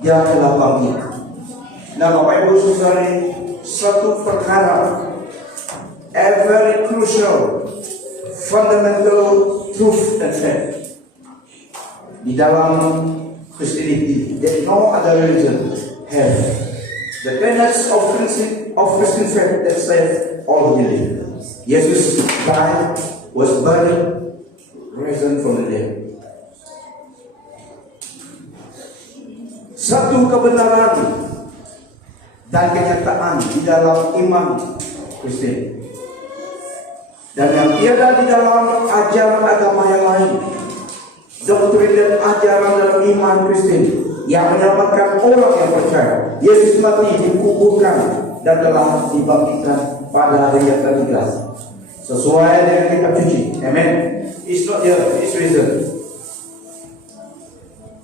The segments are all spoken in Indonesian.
Dia telah bangkit. Nah, Bapak Ibu Saudari, satu perkara, a very crucial, fundamental truth and fact di dalam Christianity that no other religion have. The tenets of Christian faith that save all believe. Jesus died, was buried, risen from the dead. Satu kebenaran dan kenyataan di dalam iman Kristen, dan yang tiada di dalam ajaran agama yang lain, doktrin dan ajaran dalam iman Kristen yang menyelamatkan orang yang percaya. Yesus mati, dikuburkan, dan telah dibangkitkan pada hari yang ketiga sesuai dengan kitab suci. Amen. It's not here, it's risen.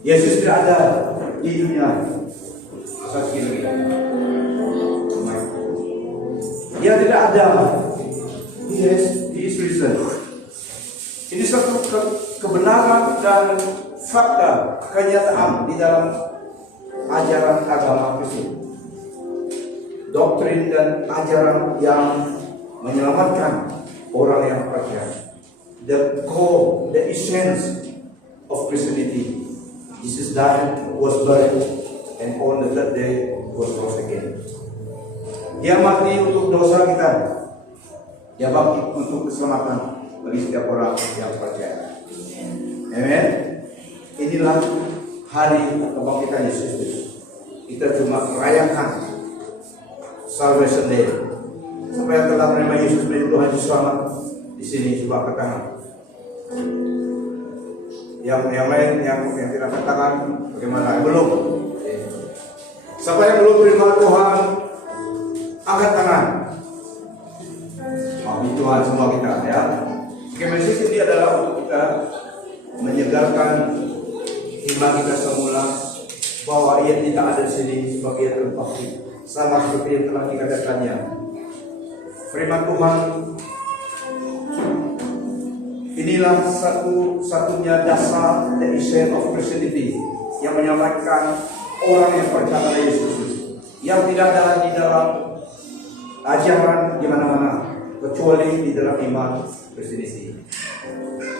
Yesus tidak ada di dunia. Dia tidak ada. Yes, he is risen. Ini satu kebenaran dan fakta, kenyataan di dalam ajaran agama Kristen. Doktrin dan ajaran yang menyelamatkan orang yang percaya. The core, the essence of Christianity. Jesus died, was buried, and on the third day was rose again. Dia mati untuk dosa kita. Dia bangkit untuk keselamatan bagi setiap orang yang percaya. Amen. Inilah hari kebangkitan Yesus. Kita cuma merayakan Salvation Day. Siapa yang telah menerima Yesus menjadi Tuhan Yesus selamat di sini coba angkat tangan. Yang lain yang tidak angkat tangan bagaimana? Belum. Siapa yang belum terima Tuhan angkat tangan. Maafin Tuhan semua kita ya. Message ini adalah untuk kita menyegarkan iman kita semula bahwa ia tidak ada di sini sebagai ia terbakti. Sama seperti yang telah dikatakannya. Firman Tuhan, inilah satu-satunya dasar the essence of Christianity yang menyampaikan orang yang percaya pada Yesus, yang tidak ada di dalam ajaran di mana-mana kecuali di dalam iman Kristiani.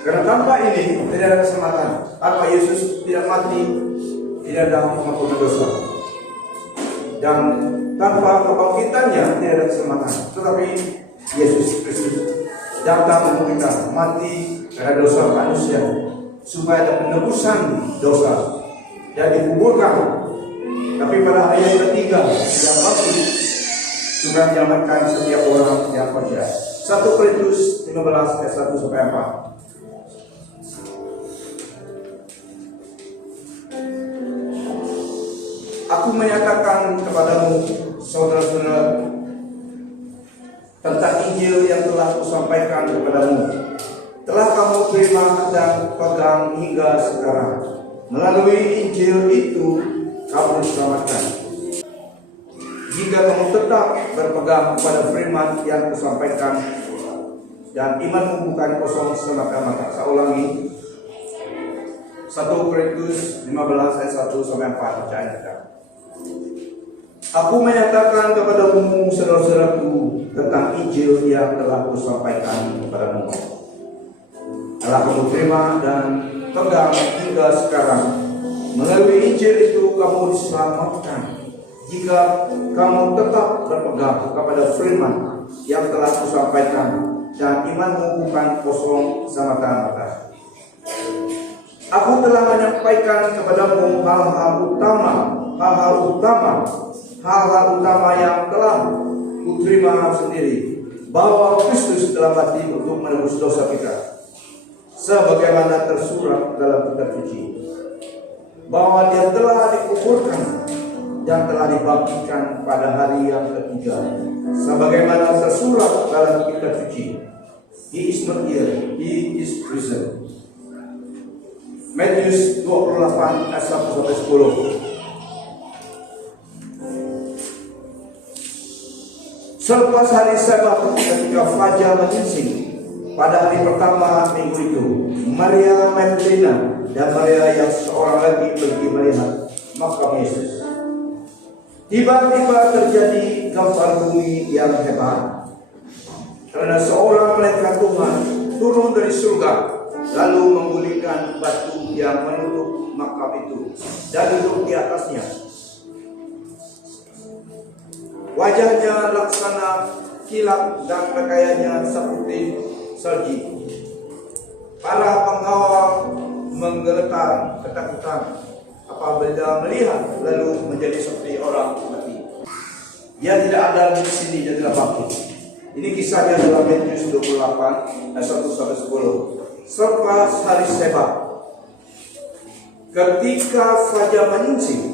Karena tanpa ini tidak ada keselamatan. Tanpa Yesus tidak mati, tidak ada pengampunan dosa. Dan tanpa kebangkitannya tidak ada keselamatan. Tetapi Yesus Kristus datang untuk kita mati karena dosa manusia, supaya ada penebusan dosa dan dikuburkan. Tapi pada ayat ketiga tidak mati juga menyelamatkan setiap orang yang percaya. 1 Korintus 15 ayat 1 sampai 4. Aku menyatakan kepadamu, saudara-saudara, tentang Injil yang telah kusampaikan kepadamu, telah kamu terima dan pegang hingga sekarang. Melalui Injil itu kamu diselamatkan, jika kamu tetap berpegang pada firman yang kusampaikan, dan imanmu bukan kosong semata-mata. Saya ulangi, 1 Korintus 15 ayat 1 sampai 4 bacaan kita. Aku menyatakan kepadamu, saudara-saudaraku, tentang Injil yang telah kusampaikan kepadamu, telah kamu terima dan pegang hingga sekarang. Melalui Injil itu kamu diselamatkan, jika kamu tetap berpegang kepada firman yang telah kusampaikan, dan imanmu bukan kosong semata-mata. Aku telah menyampaikan kepadamu hal-hal utama yang telah kuterima sendiri, bahwa Kristus telah mati untuk menebus dosa kita, sebagaimana tersurat dalam kitab suci, bahwa Dia telah dikuburkan dan telah dibangkitkan pada hari yang ketiga, sebagaimana tersurat dalam kitab suci. He is not here, He is risen. Matius 28 ayat 1 sampai 10. Selepas hari Sabat, ketika fajar menyingsing pada hari pertama minggu itu, Maria Magdalena dan Maria yang seorang lagi pergi melihat makam Yesus. Tiba-tiba terjadi gempa bumi yang hebat, karena seorang malaikat Tuhan turun dari surga, lalu menggulingkan batu yang menutup makam itu dan duduk di atasnya. Wajahnya laksana kilat dan pakaiannya seperti salji. Para pengawal menggeletar ketakutan apabila melihat, lalu menjadi seperti orang mati. Dia tidak ada di sini, dia telah bangkit. Ini kisahnya dalam Matius 28 ayat 1-10. Selepas hari Sabat, ketika fajar menyingsing,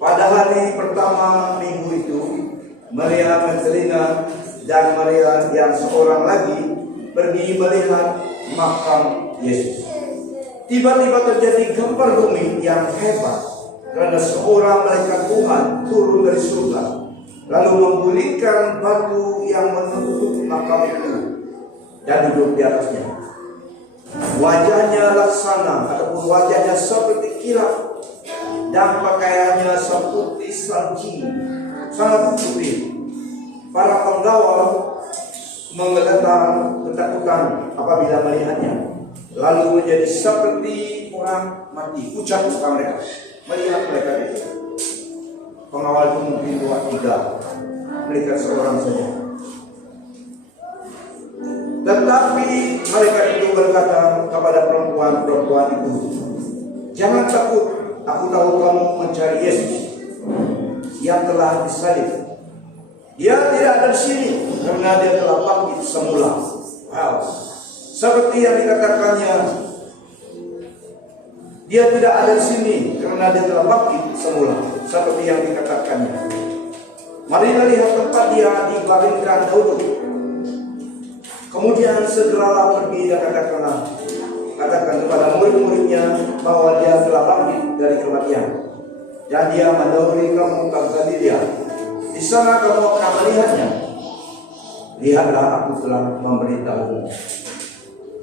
pada hari pertama minggu itu, Maria Magdalena dan Maria yang seorang lagi pergi melihat makam Yesus. Tiba-tiba terjadi gempa bumi yang hebat, karena seorang malaikat Tuhan turun dari surga, lalu menggulingkan batu yang menutup makam itu dan duduk di atasnya. Wajahnya laksana ataupun wajahnya seperti kilat dan pakaiannya seperti salji, sangat putih. Para pengawal menggeletar ketakutan apabila melihatnya, lalu menjadi seperti orang mati. Pucat muka mereka melihat mereka itu. Pengawal itu mungkin 2-3, melihat seorang saja. Tetapi mereka itu berkata kepada perempuan-perempuan itu, "Jangan takut, aku tahu kamu mencari Yesus yang telah disalib. Dia tidak ada di sini, karena dia telah bangkit semula." Wow. Seperti yang dikatakannya, dia tidak ada di sini karena dia telah bangkit semula. Seperti yang dikatakannya. Marilah lihat tempat dia dibaringkan dahulu. Kemudian segeralah pergi dan katakan kepada murid-muridnya bahwa dia telah bangkit dari kematian. Dan dia mendahului kamu ke Galilea. Di sana kamu akan melihatnya. Lihatlah, aku telah memberitahu.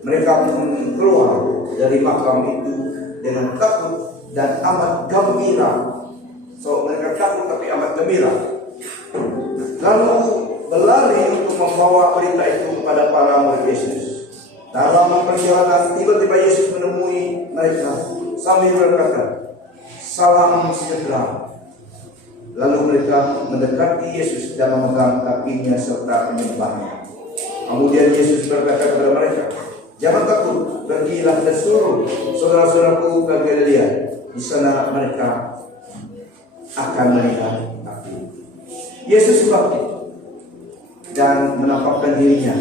Mereka pun keluar dari makam itu dengan takut dan amat gembira. So mereka takut tapi amat gembira. Lalu berlari untuk membawa berita itu kepada para murid Yesus. Dalam perjalanan tiba-tiba Yesus menemui mereka sambil berkata, "Salam sejahtera." Lalu mereka mendekati Yesus dan memegang kakinya serta menyembahnya. Kemudian Yesus berkata kepada mereka, "Jangan takut, pergilah dan suruh saudara-saudaraku ke Galilea. Di sana mereka akan melihat aku." Yesus bangkit dan menampakkan dirinya.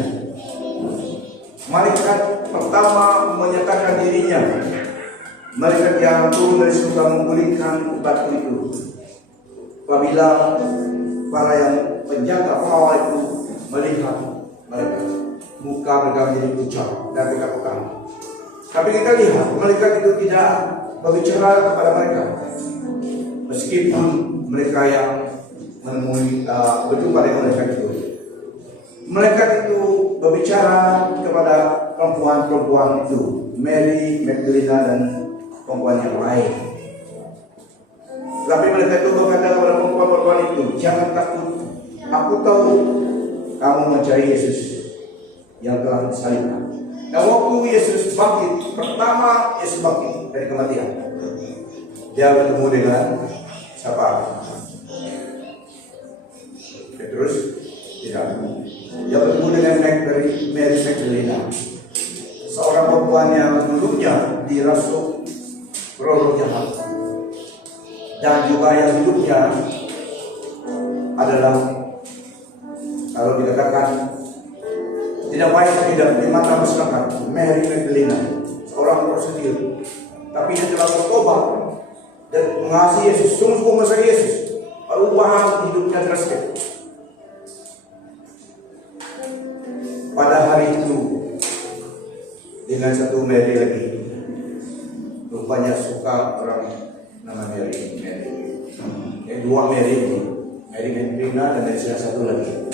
Malaikat pertama menyatakan dirinya. Malaikat yang turun dari surga menggulingkan batu itu. Apabila para yang penjaga pengawal itu melihat mereka, muka mereka menjadi pucat dan ketakutan. Tapi kita lihat malaikat itu tidak berbicara kepada mereka, meskipun mereka yang menemui berjumpa dengan mereka itu. Malaikat itu berbicara kepada perempuan-perempuan itu, Mary Magdalena dan perempuan yang lain. Tapi mereka itu berkata kepada perempuan-perempuan itu, "Jangan takut, aku tahu kamu mencari Yesus yang telah disalibkan." Dan waktu Yesus bangkit, pertama Yesus bangkit dari kematian, dia bertemu dengan siapa? Petrus? Tidak. Dia bertemu dengan Mary Magdalena, seorang perempuan yang dulunya dirasuk roh jahat, dan juga yang hidupnya adalah, kalau dikatakan tidak baik tidak di mata masyarakat, Mary Magdalena, seorang prostitut, tapi dia telah bertobat dan mengasihi Yesus, sungguh mengasihi Yesus, perubahan hidupnya drastis. Pada hari itu dengan satu Mary lagi, rupanya suka orang nama Mary. Dua Mary Magdalena dan dari satu lagi.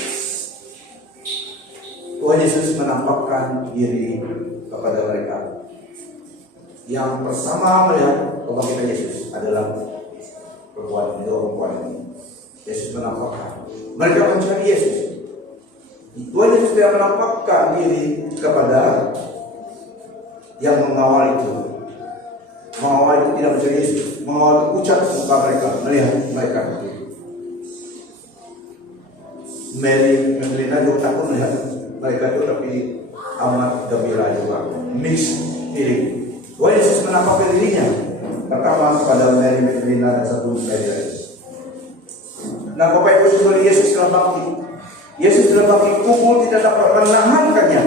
Tuhan Yesus menampakkan diri kepada mereka. Yang pertama melihat kebangkitan Yesus adalah perempuan ini. Yesus menampakkan. Mereka mencari Yesus. Tuhan Yesus tidak menampakkan diri kepada yang mengawal itu. Mengawal itu tidak mencari Yesus. Mengawal itu pucat muka mereka, melihat mereka. Mary Magdalena juga takut melihat mereka itu, tapi amat gembira juga. Mix feeling. Tuhan Yesus menampakkan dirinya pertama kepada Mary Magdalena dan satu Mary lain. Nah, Bapak Ibu Saudara, Yesus telah bangkit. Yesus telah bangkit, kubur tidak dapat menahankannya.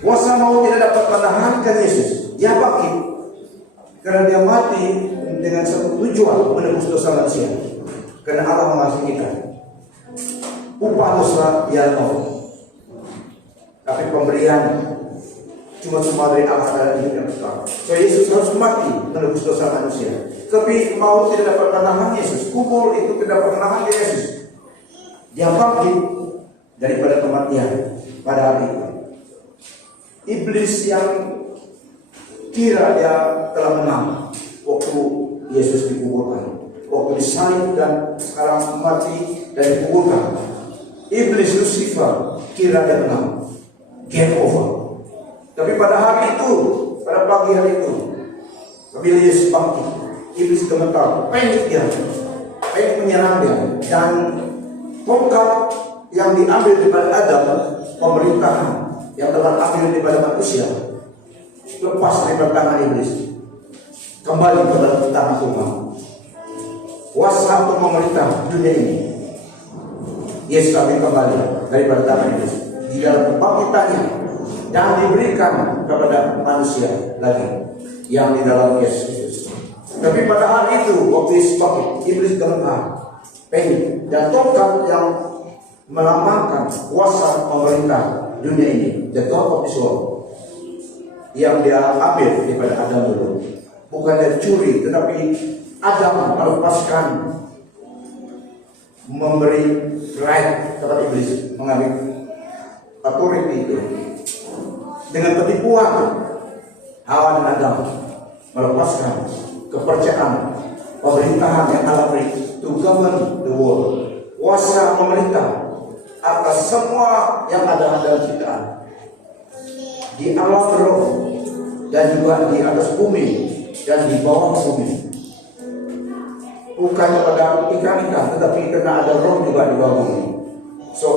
Kuasa maut tidak dapat menahankan Yesus. Dia bangkit karena dia mati dengan satu tujuan, menebus dosa manusia. Karena Allah mengasihi kita. Upah dosa ialah maut. Tapi pemberian cuma dari Allah adalah hidup yang kekal. So Yesus harus mati menebus dosa manusia. Tapi maut tidak dapat menahan Yesus. Kubur itu tidak dapat menahan Yesus. Dia bangkit daripada kematian pada hari itu. Iblis yang kira dia telah menang waktu Yesus dikuburkan, waktu disalib dan sekarang mati dan dikuburkan. Iblis Lucifer kira dia menang, game over. Tapi pada hari itu, pada pagi hari itu, apabila Yesus bangkit, iblis gemetar, pengen menyerang dia, dan tongkat yang diambil daripada Adam, pemerintahan yang telah ambil daripada manusia, lepas dari tangan iblis, kembali ke dalam tangan Tuhan. Kuasa untuk memerintah dunia ini, Yesus ambil kembali daripada tangan iblis di dalam kebangkitannya, dan diberikan kepada manusia lagi yang di dalam Yesus. Tapi pada hari itu, waktu Yesus bangkit, iblis gemetar, pengen, dan tongkat yang melambangkan kuasa pemerintah dunia ini, the God of this world, yang dia ambil daripada Adam dulu. Bukan dia curi, tetapi Adam melepaskan, memberi right kepada iblis mengambil authority itu. Dengan penipuan, Hawa dan Adam melepaskan kepercayaan pemerintahan yang Allah beri to govern the world, kuasa pemerintah atas semua yang ada dalam ciptaan, di alam roh dan juga di atas bumi dan di bawah bumi. Bukan kepada ikan-ikan, tetapi karena ada roh juga di bawah bumi. So,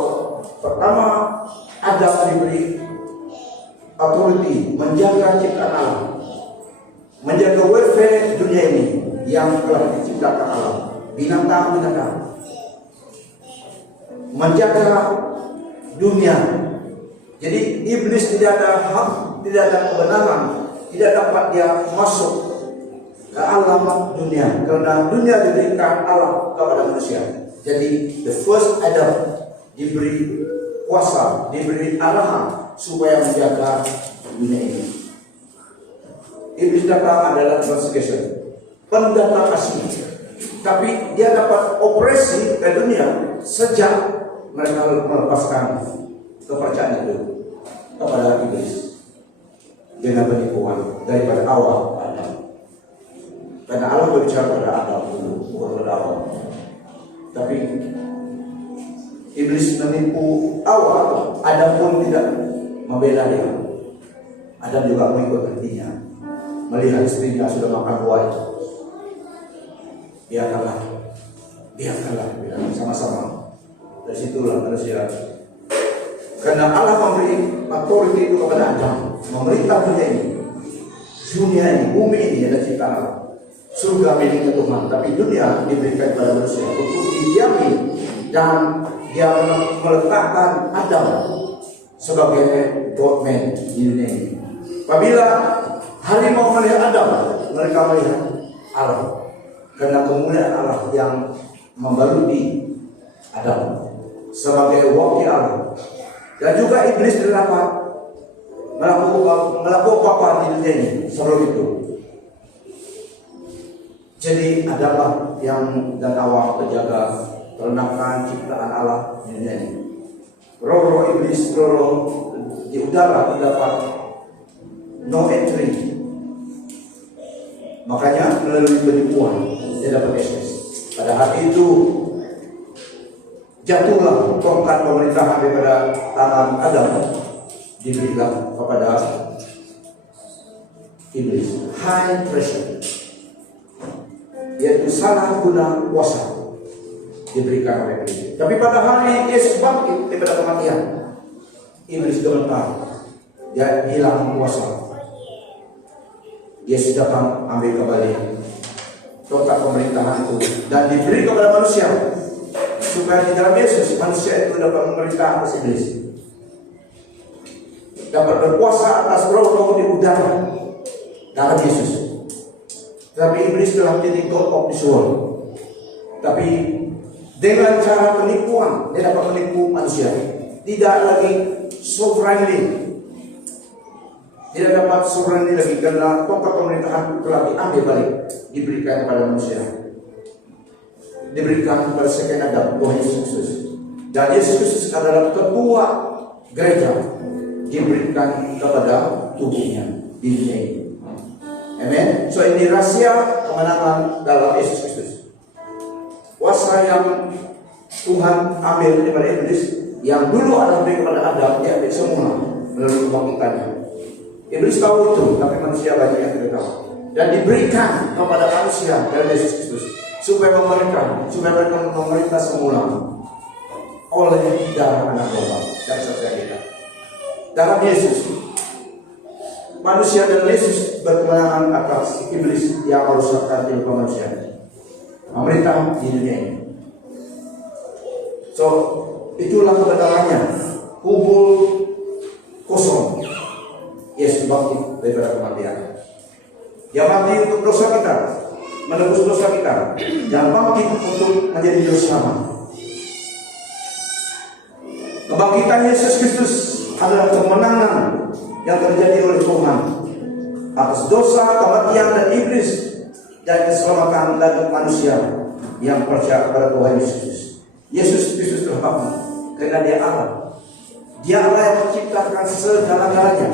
pertama Adam diberi authority menjaga ciptaan Allah, menjaga welfare dunia ini yang telah diciptakan Allah, binatang-binatang, menjaga dunia. Jadi iblis tidak ada hak, tidak ada kebenaran, tidak dapat dia masuk ke alam dunia, karena dunia diberikan Allah kepada manusia. Jadi the first Adam diberi kuasa, diberi arahan supaya menjaga dunia ini. Iblis datang adalah investigation, pendata kasih, tapi dia dapat operasi ke dunia sejak mereka melepaskan kepercayaan itu kepada iblis dengan penipuan daripada awal Adam. Karena Allah berbicara pada Adam dulu, bukan pada awal. Tapi iblis menipu awal, Adam pun tidak membela dia. Adam juga mengikut hatinya, melihat istrinya sudah makan buah itu. Biarkanlah, sama-sama. Dari situlah manusia. Karena Allah memberi authority itu kepada Adam, memerintah dunia ini. Dunia ini, bumi ini ada ciptaan Allah. Surga miliknya Tuhan, tapi dunia diberikan kepada manusia untuk didiami, dan dia meletakkan Adam sebagai God man di dunia ini. Apabila harimau melihat Adam, mereka melihat Allah, karena kemuliaan Allah yang membaluti Adam sebagai wakil Allah. Dan juga iblis dapat melakukan apa di dunia ini sebelum itu. Jadi adalah yang dan awal penjaga perenakan ciptaan Allah di dunia ini. Roh-roh iblis, roh-roh di udara dapat no entry. Makanya melalui penipuan dia dapat akses. Saat itu jatuhlah tongkat pemerintahan daripada tangan Adam, diberikan kepada iblis. High pressure, yaitu salah guna kuasa, diberikan oleh iblis. Tapi pada hari Yesus bangkit daripada kematian, iblis gemetar, dia hilang kuasa. Yesus datang ambil kembali tongkat pemerintahan itu dan diberi kepada manusia, supaya di dalam Yesus manusia itu dapat memerintah atas iblis, dapat berkuasa atas roh-roh di udara dalam Yesus. Tapi iblis telah menjadi God of this world. Tapi dengan cara penipuan, dia dapat menipu manusia. Tidak lagi sovereignly, tidak dapat sovereignly lagi, karena tongkat pemerintahan telah diambil balik, diberikan kepada manusia, diberikan kepada second Adam, Tuhan Yesus Kristus. Dan Yesus Kristus adalah ketua gereja, diberikan kepada tubuhnya di dunia ini. Amen. So ini rahasia kemenangan dalam Yesus Kristus. Kuasa yang Tuhan ambil daripada iblis, yang dulu ada beri kepada Adam, dia ambil semula melalui kebangkitannya. Iblis tahu itu, tapi manusia banyak yang tidak tahu. Dan diberikan kepada manusia dari Yesus Kristus, supaya mereka memerintah semula oleh darah anak domba dan setia kita. Dalam Yesus, manusia dan Yesus berkemenangan atas iblis yang merusakkan kehidupan manusia, memerintah di dunia ini. So itulah kebenarannya. Kubur kosong, Yesus bangkit daripada kematian. Dia mati untuk dosa kita, menebus dosa kita, dan bangkit untuk menjadi juru selamat. Kebangkitan Yesus Kristus adalah kemenangan yang terjadi oleh Tuhan atas dosa, kematian, dan iblis, dan keselamatan bagi manusia yang percaya kepada Tuhan Yesus Kristus. Yesus Kristus telah bangkit karena Dia Allah. Dia Allah yang menciptakan segala-galanya.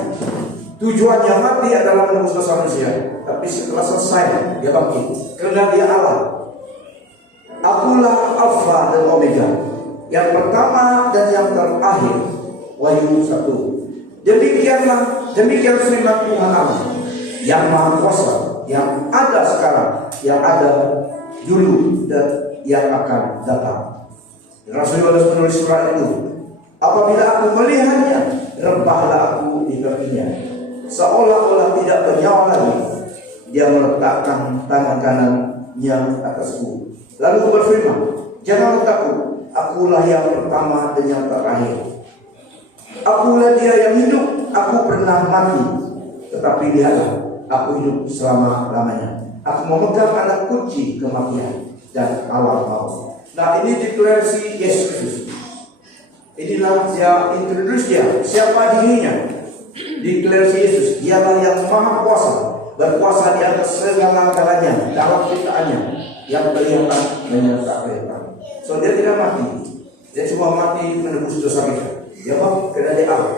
Tujuannya mati adalah menebus dosa manusia, tapi setelah selesai Dia bangkit karena Dia Allah. Akulah Alfa dan Omega, yang pertama dan yang terakhir. Wahyu 1. Demikian firman Tuhan Allah yang Maha Kuasa, yang ada sekarang, yang ada dulu, dan yang akan datang. Rasul Yohanes menulis surat itu, apabila aku melihatnya, rebahlah aku di kakinya, seolah-olah tidak bernyawa lagi. Dia meletakkan tangan kanannya atasku, lalu berfirman, jangan takut, akulah yang pertama dan yang terakhir. Akulah Dia yang hidup. Aku pernah mati, tetapi lihatlah, aku hidup selama-lamanya. Aku memegang anak kunci kematian dan alam maut. Nah, ini deklarasi Yesus Kristus. Inilah Dia introduce Dia, siapa dirinya. Deklarasi Yesus, Dialah yang Maha Kuasa, berkuasa di atas segala-galanya dalam ciptaannya, yang kelihatan dan tak kelihatan. So Dia tidak mati, Dia cuma mati menebus dosa kita. Dia bangkit karena Dia Allah.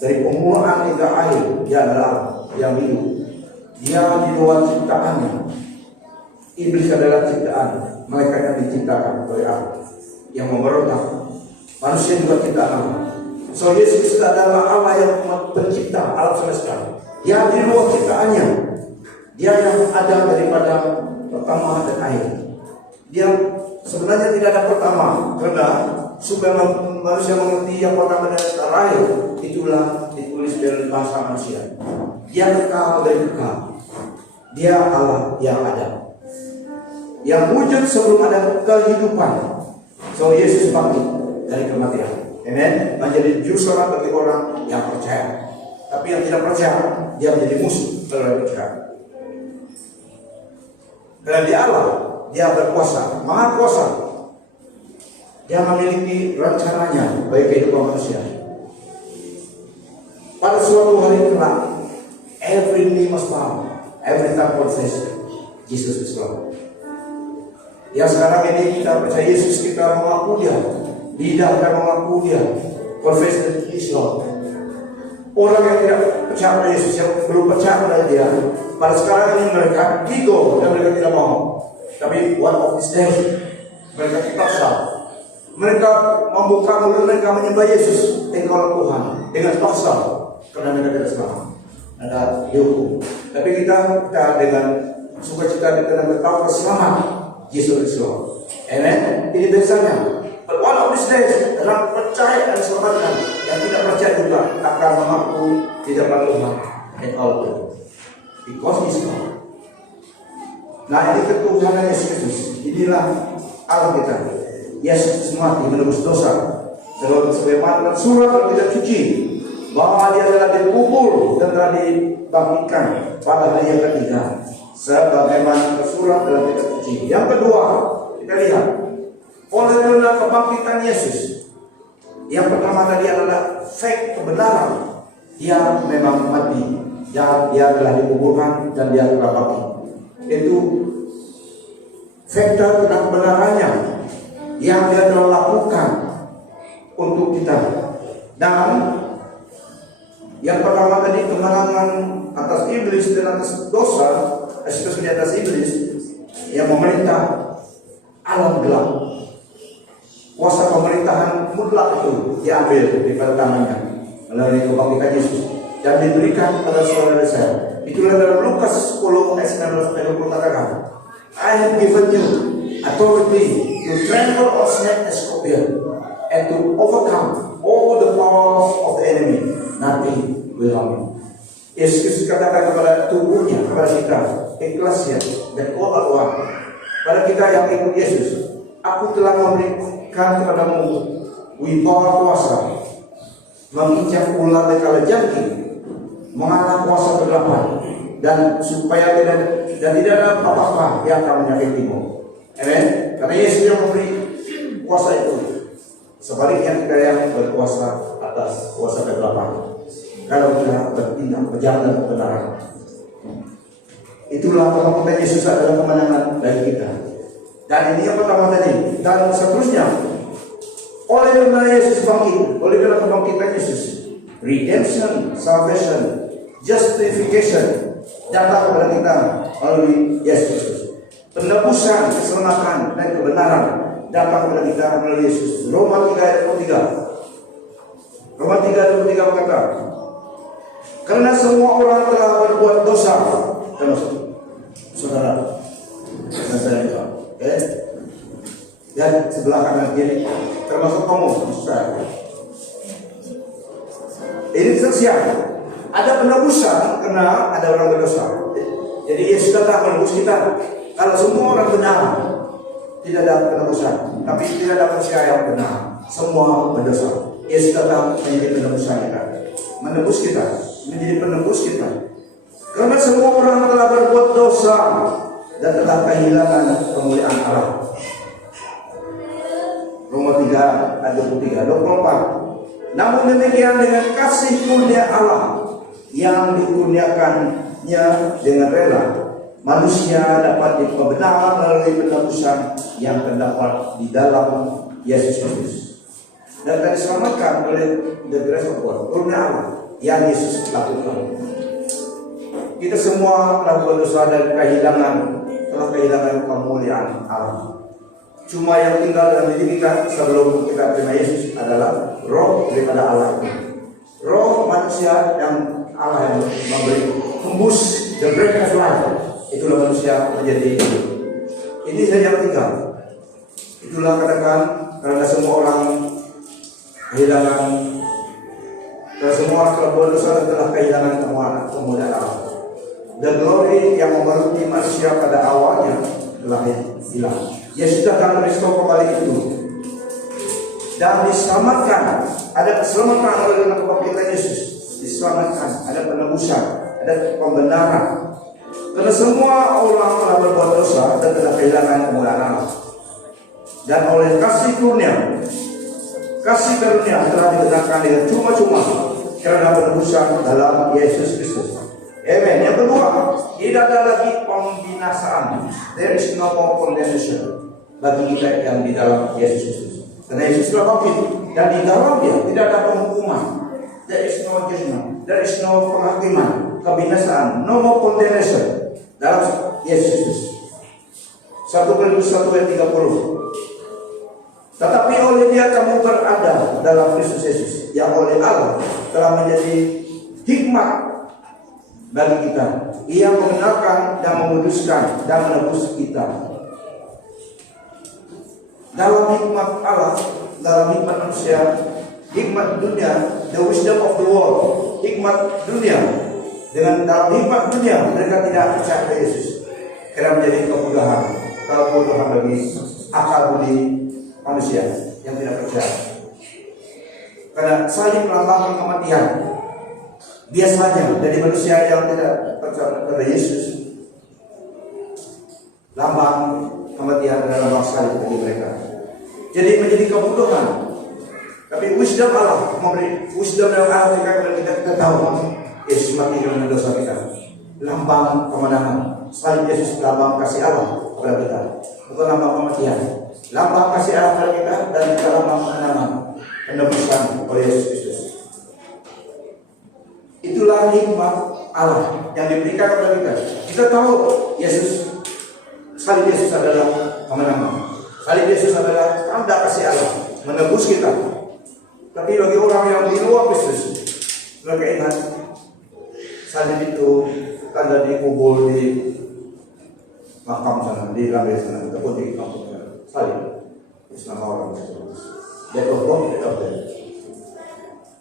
Dari permulaan hingga akhir, Dia adalah Allah yang hidup. Dia di luar ciptaannya. Iblis adalah ciptaan, malaikat yang diciptakan oleh Allah yang memberontak. Manusia juga ciptaan Allah. So Yesus Kristus adalah Allah yang pencipta alam semesta. Dia di luar ciptaannya. Dia yang ada daripada pertama dan akhir. Dia sebenarnya tidak ada pertama, karena supaya manusia mengerti yang pertama dan terakhir, itulah ditulis dalam bahasa manusia. Dia kekal dari kekal. Dia Allah yang ada, yang wujud sebelum ada kehidupan. So Yesus bangkit dari kematian, amen, menjadi juru selamat bagi orang yang percaya. Tapi yang tidak percaya, dia menjadi musuh kalau dia percaya. Karena Dia Allah, Dia berkuasa, Maha Kuasa. Dia memiliki rencananya bagi kehidupan manusia. Pada suatu hari kelak, every knee must bow, every tongue confess Jesus is Lord. Ya, sekarang ini kita percaya Yesus, kita mengaku Dia, lidah kita mengaku Dia, confess that He is Lord. Orang yang tidak percaya pada Yesus, yang belum percaya pada Dia, pada sekarang ini mereka ego dan mereka tidak mau. Tapi one of these days Mereka dipaksa. Mereka membuka mulut mereka menyembah Yesus, Engkau Tuhan, dengan paksa, karena mereka tidak selamat. Ada dihukum. Tapi kita dengan sukacita kita bertahu selamat Yesus Kristus. Amen. Ini biasanya. But one of these days, orang percaya dan selamatkan, yang tidak percaya juga akan mengaku tidak Tuhan and all. Because He's God. Nah, ini ketuhanan Yesus Kristus. Inilah Allah kita. Yesus Kristus mati menebus dosa. Sebagaimana surat dalam kitab suci bahwa Dia telah dikubur dan telah dibangkitkan pada hari yang ketiga. Sebagaimana tersurat dalam kitab suci. Yang kedua, kita lihat oleh karena kebangkitan Yesus. Yang pertama tadi adalah fake kebenaran. Dia memang mati. Dia telah dikuburkan dan Dia telah bangkit. Itu fakta tentang kebenarannya yang Dia telah lakukan untuk kita. Dan yang pertama tadi kemenangan atas iblis dan atas dosa, especially atas iblis yang memerintah alam gelap. Kuasa pemerintahan mutlak itu diambil daripada tangannya melalui kebangkitan Yesus dan diberikan pada saudara saya. Itulah dalam Lukas 10 ayat 19-20 katakan, I have given you authority to trample on snake and scorpion and to overcome all the powers of the enemy. Nothing will harm you. Yesus katakan kepada tubuhnya, kepada kita, Eklesia dan orang pada kita yang ikut Yesus, aku telah memberikan kepadamu wibawa kuasa, menginjak ular dan kalajengking, mengalahkan kuasa kegelapan, dan supaya tidak ada apa-apa yang akan menyakitimu. Amen. Karena Yesus yang memberi kuasa itu. Sebaliknya kita yang berkuasa atas kuasa kegelapan. Kalau kita bertindak berjalan kebenaran, itulah kebangkitan Yesus adalah kemenangan dari kita. Dan ini yang pertama tadi. Dan seterusnya, oleh karena Yesus bangkit, oleh karena kebangkitan Yesus, redemption, salvation, justification datang kepada kita melalui Yesus. Penebusan, keselamatan dan kebenaran datang kepada kita melalui Yesus. Roma 3 ayat 23. Roma 3 ayat 23 berkata, karena semua orang telah berbuat dosa, termasuk saudara dan saya juga, dan sebelah kanan kiri, termasuk kamu, saya. Ini kesaksian. Ada penebusan karena ada orang berdosa. Jadi Yesus datang menebus kita. Kalau semua orang benar, tidak ada penebusan. Tapi tidak ada manusia yang benar. Semua berdosa. Yesus datang menjadi penebusan kita, menebus kita, menjadi penebus kita. Karena semua orang telah berbuat dosa dan telah kehilangan kemuliaan Allah. Roma 3 ayat 23-24. Namun demikian dengan kasih karunia Allah yang dikurniakannya dengan rela, manusia dapat diperbenar melalui penebusan yang terdapat di dalam Yesus Kristus. Dan diselamatkan oleh the grace of God, karunia Allah yang Yesus lakukan. Kita semua telah berdosa dan telah kehilangan kemuliaan Allah. Cuma yang tinggal dalam diri kita sebelum kita terima Yesus adalah roh daripada Allah. Roh manusia yang Allah yang memberi tembus the breath of life. Itulah manusia menjadi hidup. Ini saja yang tinggal. Itulah katakan karena semua orang kehilangan, karena semua orang telah berdosa dan telah kehilangan kemuliaan Allah. The glory yang memenuhi manusia pada awalnya telah hilang. Yesus datang merestore kembali itu dan diselamatkan. Ada keselamatan oleh kebangkitan Yesus. Diselamatkan, ada penebusan, ada pembenaran. Karena semua orang telah berbuat dosa dan telah kehilangan kemuliaan Allah. Dan oleh kasih karunia telah digenakan dengan cuma-cuma karena penebusan dalam Yesus Kristus. Amen. Yang kedua, tidak ada lagi pembinasaan. There is no more condemnation bagi kita yang di dalam Yesus Kristus. Karena Yesus telah bangkit dan di dalam Dia tidak ada penghukuman. There is no judgment. There is no penghakiman, kebinasaan. No more condemnation dalam Yesus Kristus. 1 Korintus 1 ayat 30. supaya kamu berada dalam Kristus Yesus, yang oleh Allah telah menjadi hikmat bagi kita. Ia mengenalkan dan menguduskan dan menebus kita. Dalam hikmat Allah, dalam hikmat manusia, hikmat dunia, the wisdom of the world, hikmat dunia, dengan dalam hikmat dunia mereka tidak percaya kepada Yesus, karena menjadi kebodohan bagi akal budi manusia yang tidak percaya. Karena salib melambangkan kematian. Biasanya dari manusia yang tidak percaya kepada Yesus, lambang kematian adalah lambang salib bagi mereka. Jadi menjadi kebodohan. Tapi wisdom Allah memberi wisdom yang Allah berikan kepada kita tahu Yesus mati karena dosa kita. Lambang kemenangan. Salib Yesus lambang kasih Allah kepada kita, bukan lambang kematian. Lambang kasih Allah kepada kita dan kita lambang kemenangan, penebusan oleh Yesus Kristus. Itulah hikmat Allah yang diberikan kepada kita. Kita tahu Yesus, salib Yesus adalah kemenangan. Salib Yesus adalah tanda kasih Allah menebus kita. Tapi bagi orang yang di luar Kristus, mereka ingat salib itu tanda dikubur di makam sana, di Ramai sana, ataupun di kampung salib. Islam orang dia tokoh, dia tokoh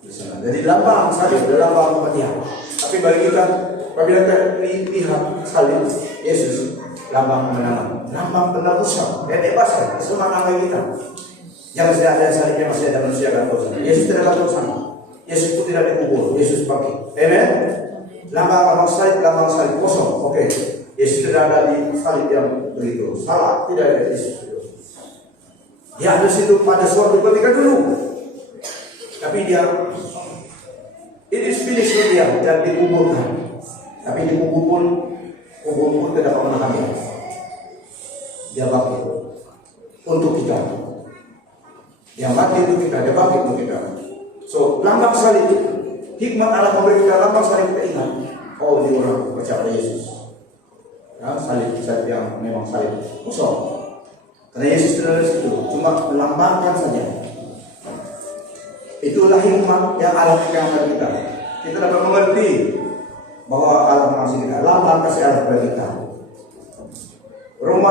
di sana. Jadi lambang salib adalah lambang kematian. Tapi bagi kita, apabila kita lihat salib Yesus, lambang kemenangan, lambang penebusan, kebebasan, keselamatan bagi kita. Yang tidak ada salibnya masih ada manusia dan dosa. Yesus tidak lakukan sana. Yesus pun tidak dikubur. Yesus pakai. Amen. Lambang salib kosong. Oke. Yesus tidak ada di salib yang begitu. Salah. Tidak ada Yesus. Dia ada situ pada suatu ketika dulu. Tapi dia it is finished dia dan dikuburkan. Tapi dikubur pun tidak pernah habis. Dia bangkit untuk kita. Yang mati itu kita, dia bangkit untuk kita. So, lambang salib, hikmat Allah memberi kita lambang salib, kita ingat. Oh, ini orang percaya pada Yesus. Ya, salib yang memang salib kosong. Karena Yesus tidak ada di situ, cuma melambangkan saja. Itulah hikmat yang Allah berikan kepada kita. Kita dapat mengerti bahwa Allah mengasihi kita, lambang kasih Allah kepada kita. Roma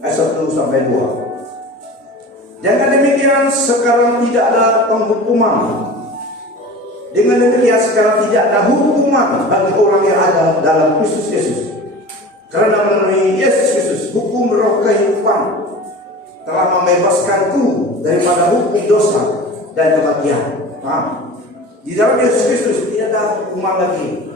8 ayat 1 sampai 2. Dengan demikian sekarang tidak ada penghukuman. Dengan demikian sekarang tidak ada hukuman bagi orang yang ada dalam Kristus Yesus. Karena melalui Yesus Kristus, hukum roh kehidupan telah membebaskanku daripada hukum dosa dan kematian. Di dalam Yesus Kristus tidak ada hukuman lagi.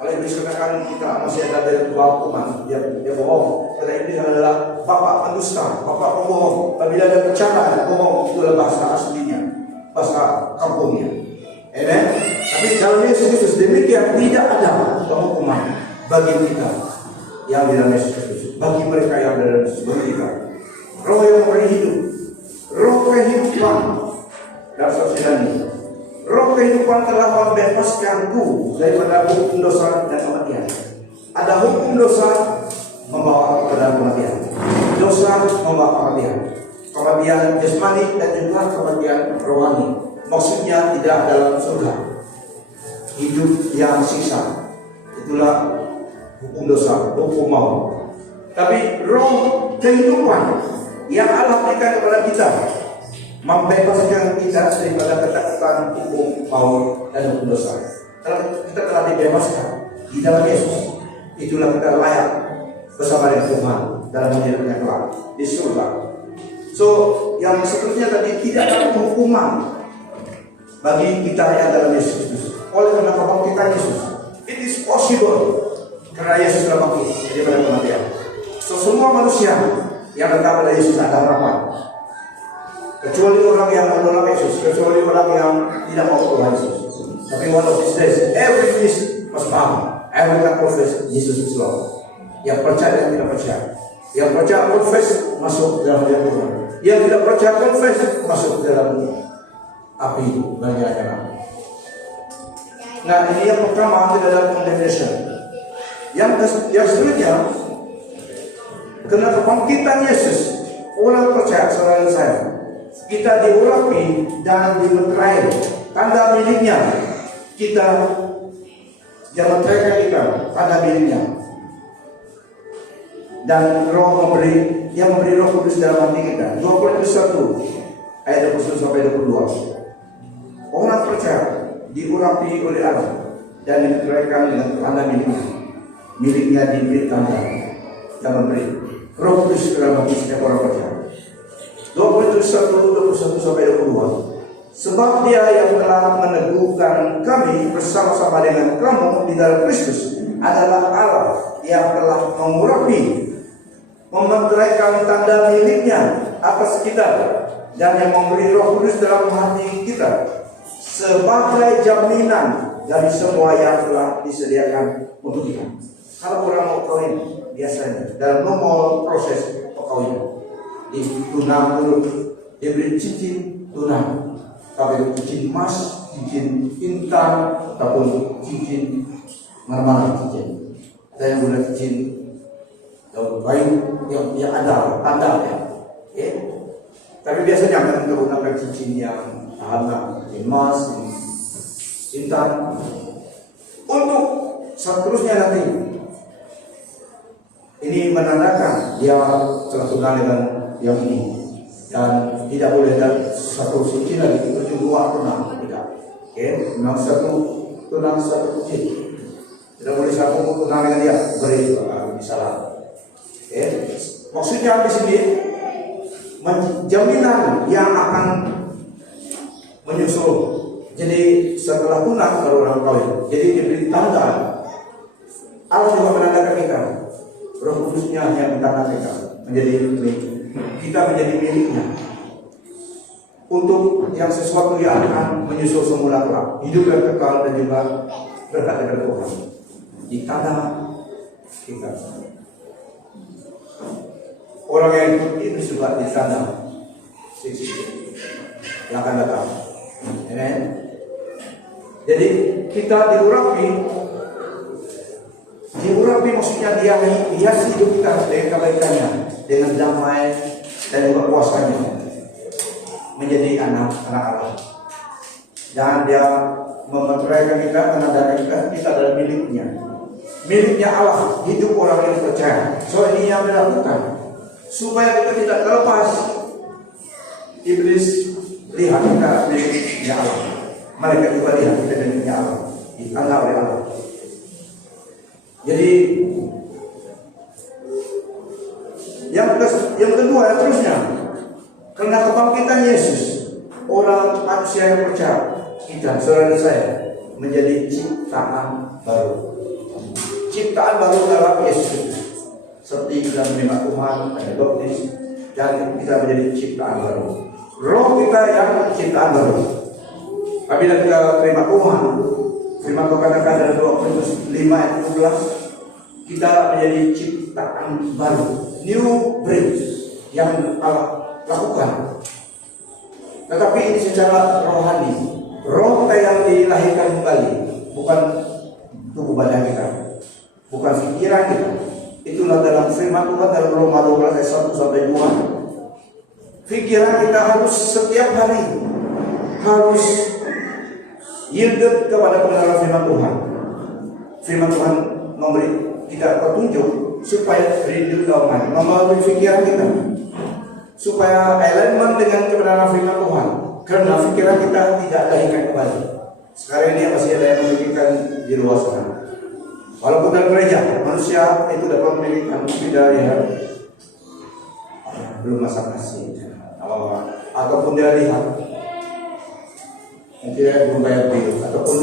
Kalau Iblis katakan kita masih ada dari dua hukuman, dia bohong. Karena Iblis adalah bapak pendusta, bapak pembohong. Apabila dia bicara bohong, itulah bahasa aslinya, bahasa kampungnya. Amen. Tapi dalam Yesus Kristus demikian tidak ada hukuman bagi kita yang di dalam Yesus Kristus, bagi mereka yang ada dalam Yesus, bagi kita. Roh yang memberi hidup, roh kehidupan dan sosial ini. Roh kehidupan telah membebaskanku daripada hukum dosa dan kematian. Ada hukum dosa membawa kepada kematian. Dosa membawa kematian. Kematian jasmani dan juga kematian rohani. Maksudnya tidak dalam surga. Hidup yang siksa. Itulah hukum dosa, hukum maut. Tapi roh kehidupan yang Allah berikan kepada kita membebaskan kita daripada ketakutan hukum maut dan hukum dosa. Kita telah dibebaskan di dalam Yesus. Itulah kita layak bersama dengan Tuhan dalam hidupnya kelak di surga. So, yang seterusnya tadi tidak ada hukuman bagi kita yang dalam Yesus Kristus. Oleh karena kebangkitan Yesus, it is possible karena Yesus telah bangkit daripada kematian. So, semua manusia yang datang pada Yesus ada harapan. Kecuali orang yang menolak Yesus, kecuali orang yang tidak mau Tuhan Yesus. Tapi one of these days, every knee must bow, every tongue confess Jesus is Lord. Yang percaya dan tidak percaya. Yang percaya confess masuk dalam hadirat Tuhan. Yang tidak percaya confess masuk dalam api neraka. Nah, ini yang pertama, tidak ada condemnation. Yang seterusnya, karena kebangkitan Yesus, orang percaya selain saya. kita diurapi dan dimeterai tanda miliknya. Kita jangan meteraikan kita tanda miliknya. Dan Roh memberi, yang memberi Roh Kudus dalam hati kita. 2 Korintus 1 ayat 21 sampai 22. Orang percaya diurapi oleh Allah dan dimeteraikan dengan tanda miliknya. Miliknya diberi tanda dan memberi Roh Kudus dalam hati setiap orang percaya. 2 Korintus 1 21 sampai 22. Sebab Dia yang telah meneguhkan kami bersama-sama dengan kamu di dalam Kristus adalah Allah yang telah mengurapi, memeteraikan tanda miliknya atas kita, dan yang memberi Roh Kudus dalam hati kita sebagai jaminan dari semua yang telah disediakan untuk kita. Kalau orang mau kawin, biasanya dalam normal proses perkawinan ditunang dulu, dia beri cincin tunang, tapi cincin emas, cincin intan, ataupun cincin marmer cincin. Ada yang boleh cincin daun kayu yang ada tanda ya. Okay? Tapi biasanya akan menggunakan cincin yang tahan emas, intan. Untuk seterusnya nanti, ini menandakan dia telah tunang dengan yang ini, dan tidak boleh ada satu cincin lagi itu dua tunang, tidak. Oke, memang satu tunang satu cincin, tidak boleh satu tunang dengan dia, beri salah. Oke, maksudnya di sini jaminan yang akan menyusul. Jadi setelah tunang baru orang kawin. Jadi diberi tanda. Allah juga menandakan kita. Roh Kudusnya yang menandakan kita menjadi milik. Kita menjadi miliknya untuk yang sesuatu yang akan menyusul semula kelak, hidup yang kekal dan juga berkat dari Tuhan. Di tanah kita, orang yang ikut itu juga di tanah yang akan datang. Amen. Jadi kita diurapi maksudnya dia hiasi hidup kita dengan kebaikannya, dengan damai dan juga kuasanya, menjadi anak Allah. Dan dia memeteraikan kita, menandakan kita adalah miliknya Allah, hidup orang yang percaya. So ini yang dilakukan supaya kita tidak terlepas. Iblis lihat kita miliknya Allah, malaikat juga lihat kita miliknya Allah, ditanda oleh Allah. Jadi yang kedua terusnya, karena kebangkitan Yesus, orang manusia yang percaya, kita, saudara saya, menjadi ciptaan baru. Ciptaan baru dalam Yesus, seperti kita menerima Tuhan, ada baptis, dan kita menjadi ciptaan baru. Roh kita yang ciptaan baru. Apabila kita terima Tuhan, firman Tuhan katakan dalam 2 Korintus 5 ayat 12, kita menjadi ciptaan baru, new breed yang Allah lakukan. Tetapi ini secara rohani, roh kita yang dilahirkan kembali, bukan tubuh badan kita, bukan pikiran kita. Itulah dalam firman Tuhan dalam Roma 12 ayat 1 sampai 2. Pikiran kita harus setiap hari harus yielded kepada kebenaran firman Tuhan. Firman Tuhan memberi kita petunjuk supaya rindu doa melalui pikiran kita, supaya elemen dengan kebenaran firman Tuhan. Karena pikiran kita tidak lahirkan kembali. Sekarang ini masih ada yang memikirkan di luar sana. Walaupun dalam gereja manusia itu dapat memikirkan tidak ya, belum masak nasi, ataupun dia lihat dia belum bayar bill, ataupun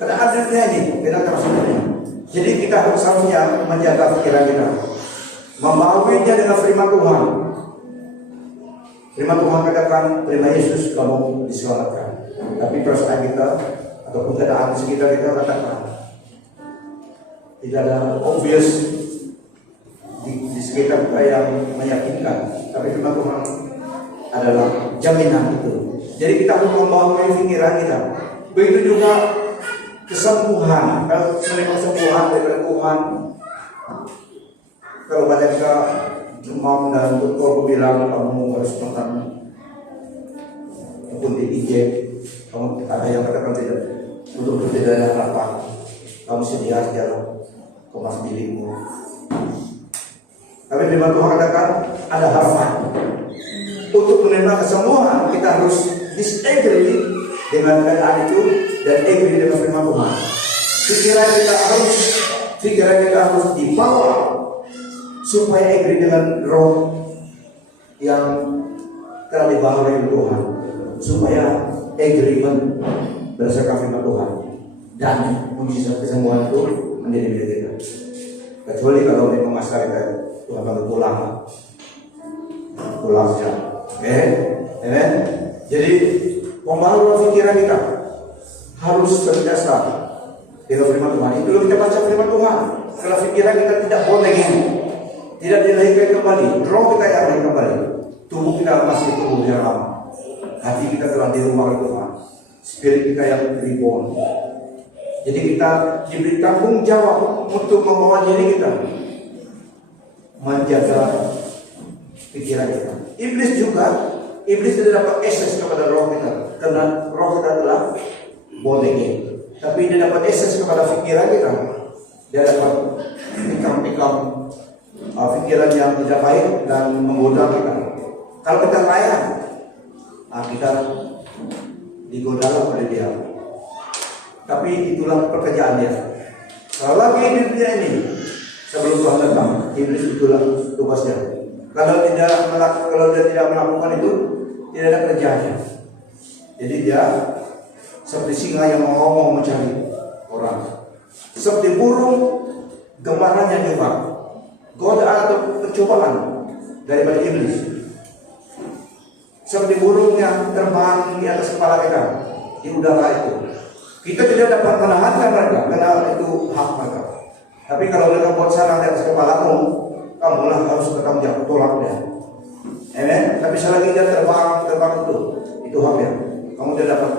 karena ada ini beda maksudnya. Jadi kita harusnya menjaga pikiran kita, membawahinya dengan firman Tuhan. Firman Tuhan katakan, terima Yesus kamu diselamatkan. Tapi perasaan kita ataupun keadaan sekitar kita katakan tidak ada obvious di sekitar kita yang meyakinkan. Tapi firman Tuhan adalah jaminan itu. Jadi kita harus membawahi pikiran kita. Begitu juga kesembuhan. Kalau menerima kesembuhan dari Tuhan, kalau pada kita demam dan dokter bilang kamu harus makan maupun di IG, kamu ada yang katakan tidak, untuk tidak ada harapan, kamu sedia saja kemas dirimu. Tapi firman Tuhan katakan ada harapan. Untuk menerima kesembuhan kita harus disagree dengan keadaan itu dan agree dengan firman Tuhan. Pikiran kita harus dibawa supaya agree dengan roh yang telah dibawa oleh Tuhan, supaya agreement berdasarkan firman Tuhan dan mujizat kesembuhan itu menjadi milik kita. Kecuali kalau memang masalah kita Tuhan panggil pulang saja. Amen. Jadi pembaharuan pikiran kita harus senantiasa dengan firman Tuhan. Itu kita baca firman Tuhan. Kalau pikiran kita tidak boleh, tidak dilahirkan kembali, roh kita yang lahir kembali, tubuh kita masih tubuh yang lama, hati kita telah dirubah oleh Tuhan, spirit kita yang reborn. Jadi kita diberi tanggung jawab untuk membawa diri kita menjaga pikiran kita. Iblis tidak dapat akses kepada roh kita karena roh kita adalah born again. Tapi dia dapat akses kepada pikiran kita. Dia dapat pikam pikiran yang tidak baik dan menggoda kita. Kalau kita layan, kita digoda oleh dia. Tapi itulah pekerjaan dia. Kalau lagi di dunia ini, sebelum Tuhan datang, iblis itulah tugasnya. Kalau dia tidak melakukan itu, tidak ada kerjanya. Jadi dia seperti singa yang ngomong mencari orang, seperti burung gemarannya juga. Godaan atau pencobaan daripada iblis, seperti burung yang terbang di atas kepala kita di udara itu. Kita tidak dapat menahankan mereka karena itu hak mereka. Tapi kalau mereka buat sarang di atas kepalamu, kamulah harus bertanggung jawab, tolak dia. Amen. Tapi selagi dia terbang itu haknya. Kamu tidak dapat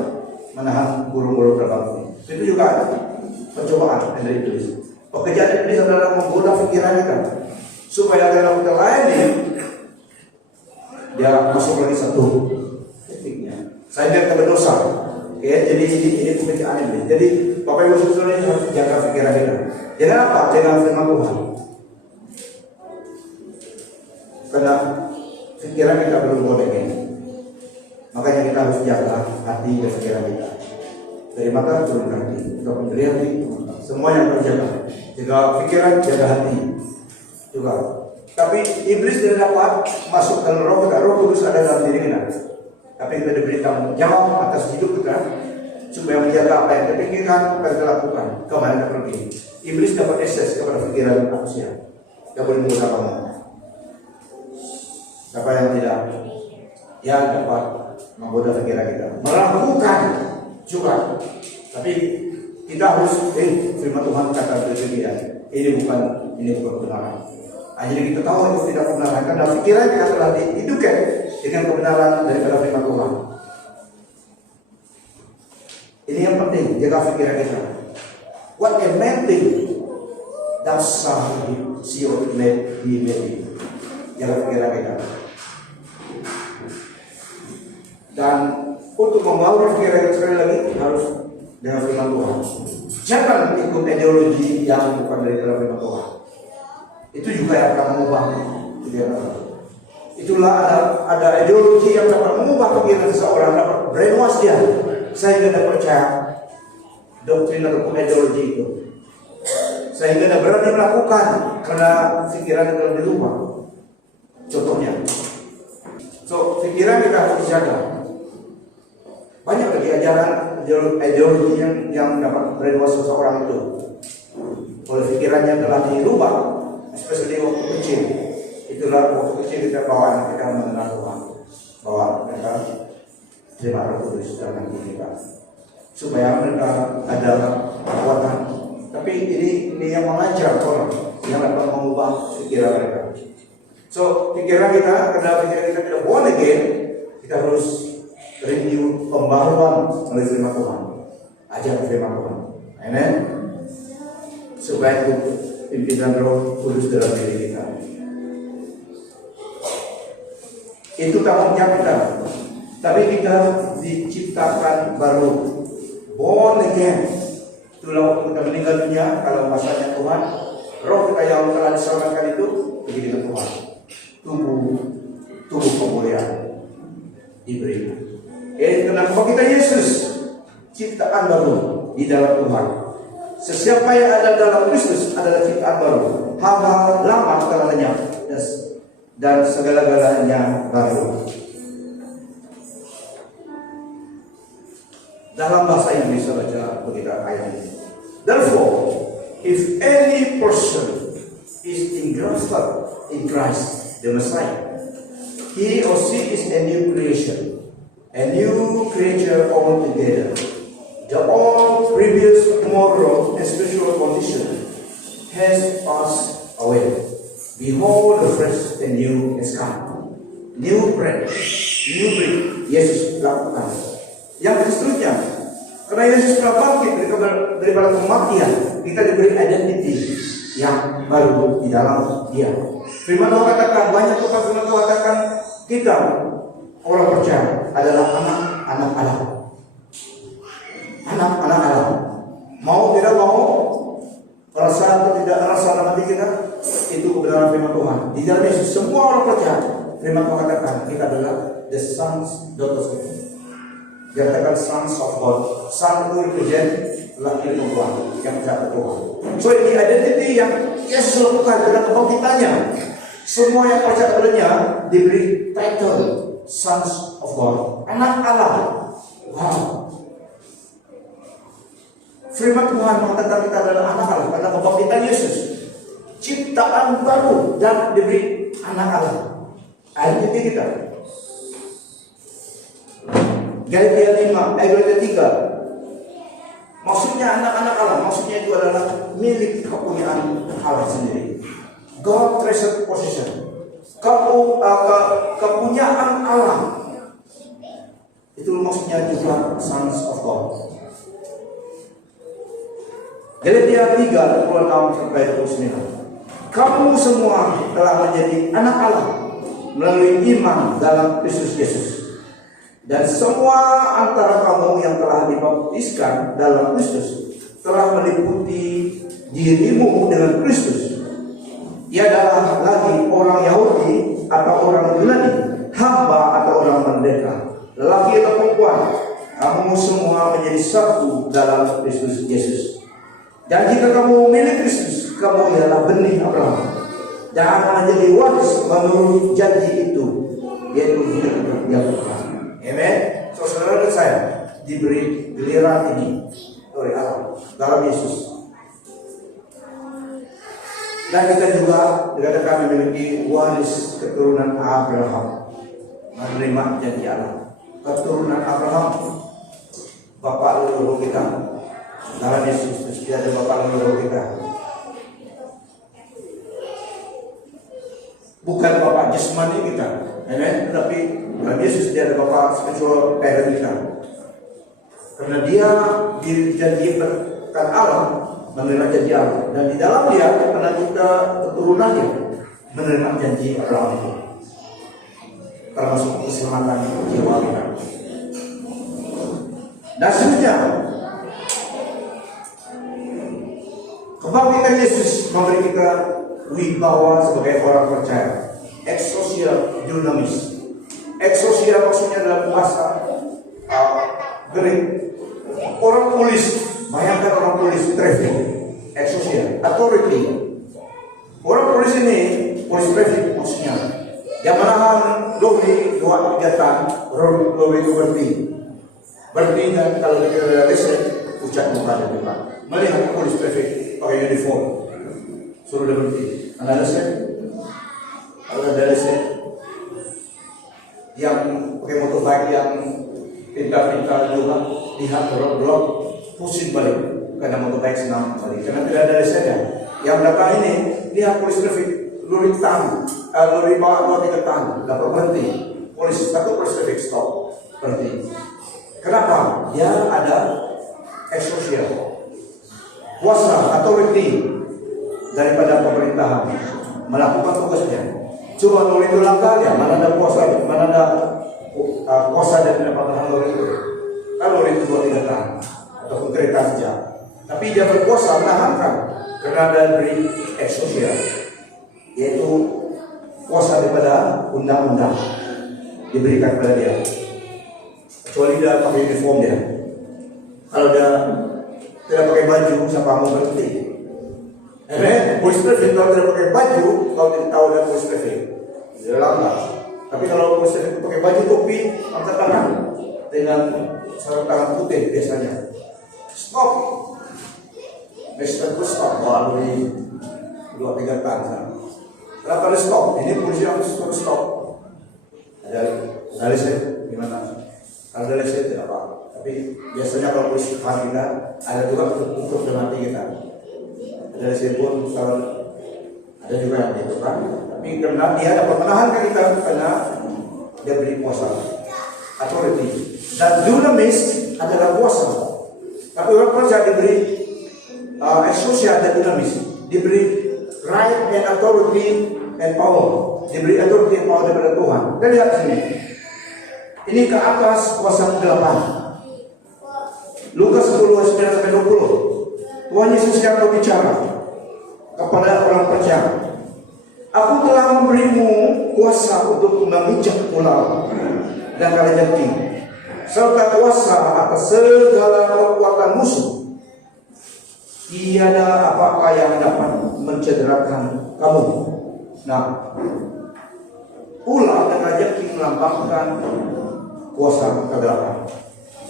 menahan burung-burung terbang ini. Itu juga ada pencobaan dari iblis. Pekerjaan iblis adalah menggoda pikiran kita supaya dalam kita lain dia masuk lagi satu titiknya. Saya biar berdosa. Jadi ini pekerjaan iblis. Jadi Bapak Ibu Saudara ini harus jaga pikiran kita. Dengan apa? Dengan firman Tuhan. Karena pikiran kita belum boleh. Makanya kita harus jaga hati dan pikiran kita. Dari mata turun ke hati, dari hati semua yang terjaga. Jaga pikiran, jaga hati juga. Tapi iblis tidak dapat masuk dalam roh kita. Roh Kudus ada dalam diri kita. Tapi kita diberi tanggung jawab atas hidup kita supaya menjaga apa yang kita pikirkan, apa yang kita lakukan, kemana kita pergi. Iblis dapat akses kepada pikiran manusia. Tidak boleh menggoda kamu. Apa yang tidak, yang dapat menggoda pikiran kita, meragukan juga. Tapi kita harus firman Tuhan kata demikian. Ini bukan kebenaran. Jadi kita tahu itu tidak kebenaran karena pikiran kita telah dihidupkan dengan kebenaran daripada firman Tuhan. Ini yang penting, jaga pikiran kita. What a man think, thou shalt be made. Jaga pikiran kita. Dan untuk membawa pikiran kita sekali lagi harus dengan firman Tuhan. Jangan ikut ideologi yang bukan dari dalam firman Tuhan. Itu juga yang akan mengubah. Itulah ada ideologi yang dapat mengubah pikiran seseorang, dapat brainwash dia sehingga dia percaya doktrin atau ideologi itu, sehingga dia berani melakukan karena pikiran itu dirubah. Contohnya, pikiran kita harus dijaga. Banyak lagi ajaran ideologi yang dapat brainwash seseorang itu. Oleh pikirannya telah dirubah, especially waktu kecil. Itulah waktu kecil kita bawa anak kita mengenal Tuhan, bawa mereka terima Roh Kudus dalam diri kita, supaya mereka ada kekuatan. Tapi ini yang mengajar orang yang dapat mengubah pikiran mereka. Pikiran kita, karena pikiran kita tidak boleh kita harus renew, pembaruan oleh firman Tuhan. Ajar firman Tuhan. Amen. Supaya itu pimpinan Roh Kudus dalam diri kita. Itu tanggung jawab kita. Tapi kita diciptakan baru, born again. Itulah waktu kita meninggal dunia, kalau masanya Tuhan, roh kita yang telah diselamatkan itu pergi dengan Tuhan. Tubuh kemuliaan diberi. Karena kita Yesus ciptaan baru di dalam Tuhan. Sesiapa yang ada dalam Kristus adalah ciptaan baru. Hal-hal lama telah lenyap dan segala-galanya baru. Dalam bahasa Inggris saya baca begitu ayat ini. Therefore, if any person is engrafted in Christ, the Messiah, he or she is a new creation, a new creature altogether. The old, previous moral and spiritual condition has passed away. Behold, the fresh and new has come. New bread, Yesus lakukan. Yang seterusnya, karena Yesus telah bangkit daripada kematian, kita diberi identity yang baru di dalam Dia. Firman Tuhan katakan, banyak tempat firman Tuhan katakan, kita orang percaya adalah anak-anak Allah. Anak-anak Allah. Mau tidak mau, rasa atau tidak rasa dalam hati kita, itu kebenaran firman Tuhan. Di dalam Yesus semua orang percaya. Firman Tuhan katakan, kita adalah the sons, daughters of God. Dia katakan sons of God. Son itu represent laki perempuan yang percaya Tuhan. So ini identity yang Yesus lakukan dalam kebangkitannya. Semua yang percaya kepadanya diberi title sons of God, anak Allah. Wow. Firman Tuhan mengatakan kita adalah anak Allah pada kebangkitan Yesus. Ciptaan baru dan diberi anak Allah. Identity kita. Galatia 3. Maksudnya anak-anak Allah, maksudnya itu adalah milik kepunyaan Allah sendiri. God treasured possession. Kepunyaan Allah. Itu maksudnya juga sons of God. Galatia 3:26-29. Kamu semua telah menjadi anak Allah melalui iman dalam Kristus Yesus. Dan semua antara kamu yang telah dibaptiskan dalam Kristus telah meliputi dirimu dengan Kristus. Tiada lagi orang Yahudi atau orang Yunani, hamba atau orang merdeka, lelaki atau perempuan, kamu semua menjadi satu dalam Kristus Yesus. Dan jika kamu milik Kristus, kamu ialah benih Abraham dan menjadi waris menurut janji itu, yaitu hidup yang kekal. Amen. So saudara dan saya diberi giliran ini oleh Allah dalam Yesus. Dan kita juga dikatakan memiliki waris keturunan Abraham, menerima janji Allah. Keturunan Abraham, bapak leluhur kita dalam Yesus. Tidak ada bapak leluhur kita. Bukan bapak jasmani kita, amen. Tetapi dalam Yesus dia ada bapak spiritual parent kita. Karena dia dijanjikan Allah, menerima janji Allah, dan di dalam dia karena kita keturunannya menerima janji Abraham itu, termasuk keselamatan jiwa kita. Dan seterusnya, kebangkitan Yesus memberi kita wibawa sebagai orang percaya. Exousia dunamis. Exousia maksudnya dalam bahasa Greek. Orang polis, bayangkan orang polis traffic. Exousia, authority. Orang polis ini, polis traffic maksudnya, yang menahan lori 2-3 ton, lori itu berhenti dan kalau dia ada reset, ucap muka dan depan. Melihat polis traffic pakai uniform, suruh dia berhenti. Anda reset? Kalau ada reset, yang pakai motorbike yang pintar-pintar juga lihat roadblock, pusing balik karena motorbike senang balik karena tidak ada resetnya. Yang datang ini lihat polis traffic, lori bawa 2-3 ton, dapat berhenti. Polis traffic stop, berhenti. Kenapa? Dia ada exousia, kuasa authority daripada pemerintahan melakukan tugasnya. Cuma lori itu langkah ya, mana ada kuasa, mana ada kuasa dan pendapatan Lord itu. Kalau Lord itu 2-3 tahun ataupun kereta saja, tapi dia berkuasa menahankan karena ada beri eksosia, yaitu kuasa daripada undang-undang diberikan kepada dia. Kecuali dia pakai uniform dia. Kalau dia tidak pakai baju, siapa mau berhenti? Polis traffic kalau tidak pakai baju, kau tidak tahu dia polis traffic. Dia lambat. Tapi kalau polis traffic pakai baju topi, angkat tangan dengan sarung tangan putih biasanya. Stop. Mister stop. Wah, ini 2-3 tahun. Kenapa harus stop? Ini polisi yang harus stop. Ada lesen gimana? Kalau ada lesen tidak apa. Tapi biasanya kalau polisi tahan kita, ada juga untuk mati kita. Ada lesen pun kalau ada juga yang itu kan. Tapi karena dia dapat menahankan kita karena dia beri kuasa, authority. Dan dunamis adalah kuasa. Tapi orang percaya diberi exousia dan dunamis, diberi right and authority and power, diberi authority and power daripada Tuhan. Dan lihat sini, ini ke atas kuasa kegelapan. Lukas 10:9-20. Tuhan Yesus yang berbicara kepada orang percaya, Aku telah memberimu kuasa untuk memijak pulau dan kalajengking, serta kuasa atas segala kekuatan musuh. Tiada apa-apa yang dapat mencederakan kamu. Nah, ular dan kalajengking melambangkan kuasa kegelapan,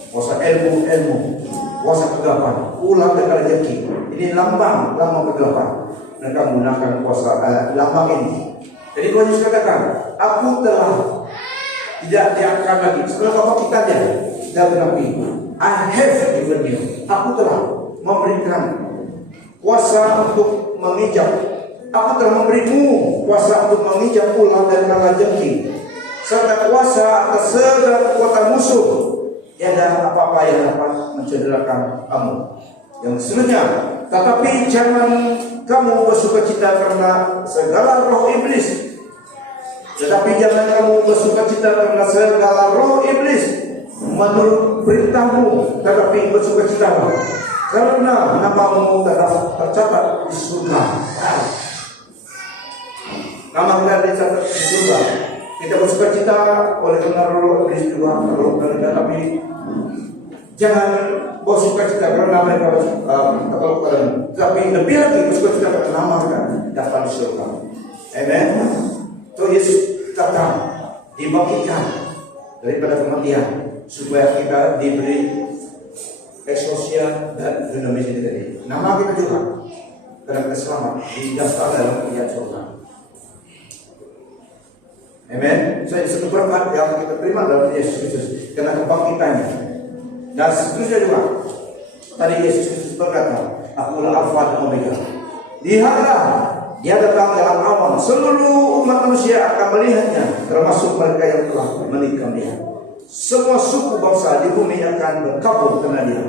kuasa ilmu, kuasa kegelapan. Ular dan kalajengking ini lambang kegelapan. Mereka menggunakan kuasa lambang ini. Jadi Tuhan Yesus katakan, Aku telah tidak diangkat lagi. Setelah bapak kita dia genapi. I have given you. Aku telah memberikan kuasa untuk menginjak. Aku telah memberimu kuasa untuk menginjak ular dan kalajengking, serta kuasa atas segala kekuatan musuh. Tiada apa-apa yang dapat mencederakan kamu. Yang seterusnya, tetapi jangan kamu bersukacita karena segala roh iblis. Tetapi jangan kamu bersukacita karena segala roh iblis menurut perintahmu, tetapi bersukacitalah karena namamu telah tercatat di surga. Nama kita dicatat di surga. Kita bersukacita oleh karena roh iblis juga, tetapi jangan bersukacita karena mereka tapi lebih lagi bersukacita karena nama mereka dapat di surga. Amen. So Yesus datang dibangkitkan daripada kematian supaya kita diberi exousia dan dunamis ini tadi. Nama kita juga karena kita selamat didaftar dalam kerajaan surga. Amen. Saya satu berkat yang kita terima dalam Yesus Kristus karena kebangkitannya. Dan seterusnya juga tadi Yesus Kristus berkata, Akulah Alfa dan Omega. Lihatlah, Dia datang dalam awan. Seluruh umat manusia akan melihatnya, termasuk mereka yang telah menikam Dia. Semua suku bangsa di bumi akan berkabung karena Dia.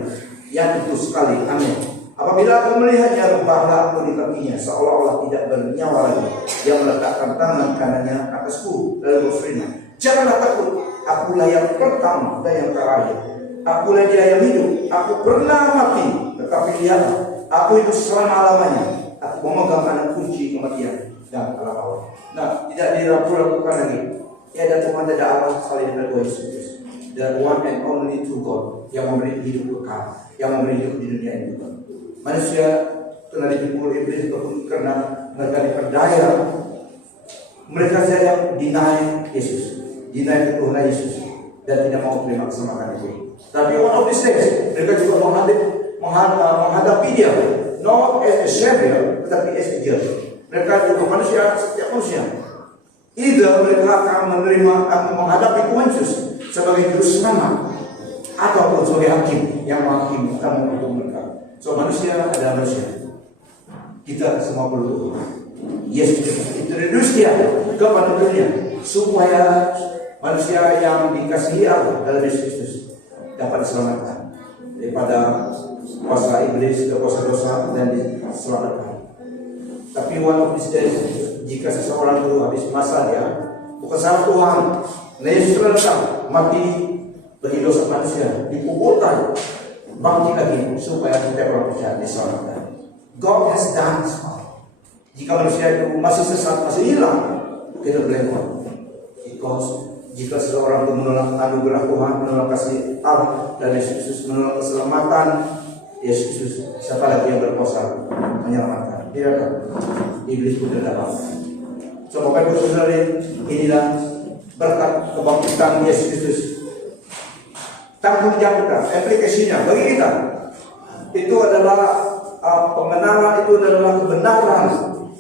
Yang itu sekali. Amin. Apabila aku melihatnya, rebahlah aku di kakinya, seolah-olah tidak bernyawa lagi. Dia meletakkan tangan kanannya atasku, lalu berfirman, Janganlah takut, akulah yang pertama dan yang terakhir. Akulah Dia yang hidup. Aku pernah mati, tetapi lihatlah, aku hidup selama-lamanya. Aku memegang anak kunci kematian dan alam Allah. Nah, tidak diragukan lagi. Tiada Tuhan, tidak Allah selain Tuhan Yesus. The one and only true God yang memberi hidup kekal, yang memberi hidup di dunia ini. Manusia kena dipukul iblis karena mereka diperdaya. Mereka saja yang deny Yesus, deny ketuhanan Yesus, dan tidak mau terima keselamatan itu. Tapi one of these days, mereka juga menghadapi Dia, not as a savior, tetapi as a judge. Mereka juga manusia, setiap manusia. Either mereka akan menerima atau menghadapi Tuhan Yesus sebagai juru selamat, ataupun sebagai hakim yang menghakimi akan menghukum mereka. So manusia adalah manusia. Kita semua perlu Yesus introduce Dia kepada dunia supaya manusia yang dikasihi Allah dalam Yesus Kristus dapat diselamatkan daripada kuasa iblis, kuasa dosa, dan diselamatkan. Tapi one of these days, jika seseorang itu habis masa dia, bukan salah Tuhan, Nah, Yesus telah datang mati bagi dosa manusia, dikuburkan, bangkit lagi supaya kita orang percaya diselamatkan. God has done so. Jika manusia itu masih sesat, masih hilang, kita boleh buat. Because jika seseorang itu menolak anugerah Tuhan, menolak kasih Allah dan Yesus Kristus, menolak keselamatan Yesus Kristus, siapa lagi yang berkuasa menyelamatkan? Tidak ada. Iblis pun tidak dapat. So, Bapak Ibu Saudara, inilah berkat kebangkitan Yesus Kristus. Tanggung jawab kita, aplikasinya bagi kita itu adalah pembenaran, itu adalah kebenaran,